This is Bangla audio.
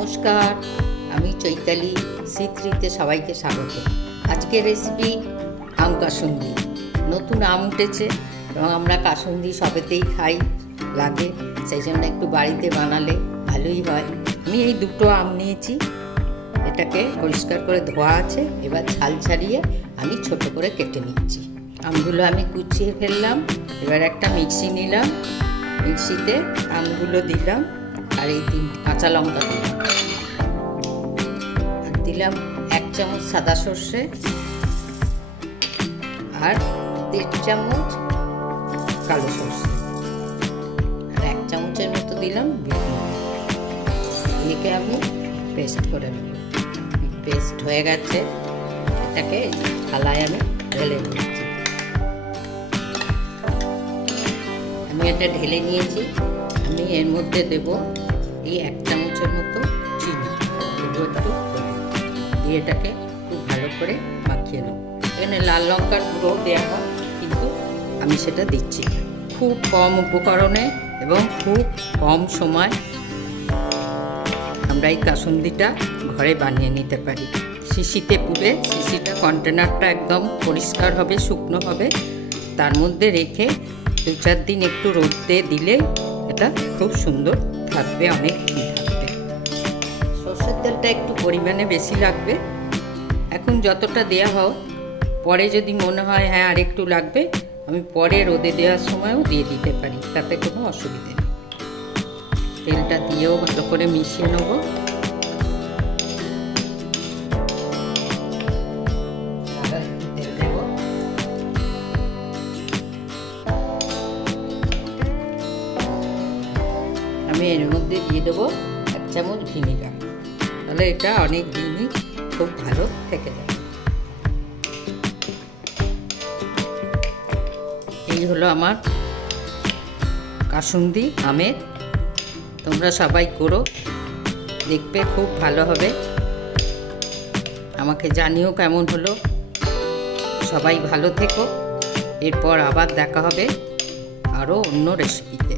নমস্কার, আমি চৈতালি। শীতঋতুতে সবাইকে স্বাগত। আজকের রেসিপি আম কাসুন্দি। নতুন আম উঠেছে এবং আমরা কাসুন্দি সবেতেই খাই, লাগে, সেই জন্য একটু বাড়িতে বানালে ভালোই হয়। আমি এই দুটো আম নিয়েছি, এটাকে পরিষ্কার করে ধোয়া আছে, এবার ছাল ছাড়িয়ে আমি ছোট করে কেটে নিচ্ছি। আমগুলো আমি কুচিয়ে ফেললাম। এবার একটা মিক্সি নিলাম, মিক্সিতে আমগুলো দিলাম আর এই 3 কাঁচা লঙ্কা দিলাম, আর দিলাম 1 চামচ সাদা সর্ষে আর 1.5 চামচ কালো সর্ষে আর 1 চামচের মতো দিলাম বিট নুন। একে আমি পেস্ট করে নেব। পেস্ট হয়ে গেছে, এটাকে থালায় আমি ঢেলে নিচ্ছি। আমি এটা ঢেলে নিয়েছি। আমি এর মধ্যে দেব এই 1 চামচের মতো চিনি, দেবো একটু দিয়ে এটাকে খুব ভালো করে মাখিয়ে নেব। এখানে লাল লঙ্কার গুঁড়ো দেওয়া হয়, কিন্তু আমি সেটা দিচ্ছি না। খুব কম উপকরণে এবং খুব কম সময় আমরা এই কাসুন্দিটা ঘরে বানিয়ে নিতে পারি। শিশিতে পুরে, শিশিটা কন্টেনারটা একদম পরিষ্কার হবে, শুকনো হবে, তার মধ্যে রেখে 2-4 দিন একটু রোদে দিলে এটা খুব সুন্দর থাকবে, অনেক দিন থাকবে। সর্ষের তেলটা একটু পরিমাণে বেশি লাগবে। এখন যতটা দেওয়া হোক, পরে যদি মনে হয় হ্যাঁ আর একটু লাগবে, আমি পরে রোদে দেওয়ার সময়ও দিয়ে দিতে পারি, তাতে কোনো অসুবিধে নেই। তেলটা দিয়েও ভালো করে মিশিয়ে নেব। আমি এর মধ্যে দিয়ে দেবো 1 চামচ ভিনেগার, তাহলে এটা অনেক দিনই খুব ভালো থেকে যাবে। এই হলো আমার কাসুন্দি আমের। তোমরা সবাই করো, দেখবে খুব ভালো হবে। আমাকে জানিও কেমন হলো। সবাই ভালো থেকো। এরপর আবার দেখা হবে আরও অন্য রেসিপিতে।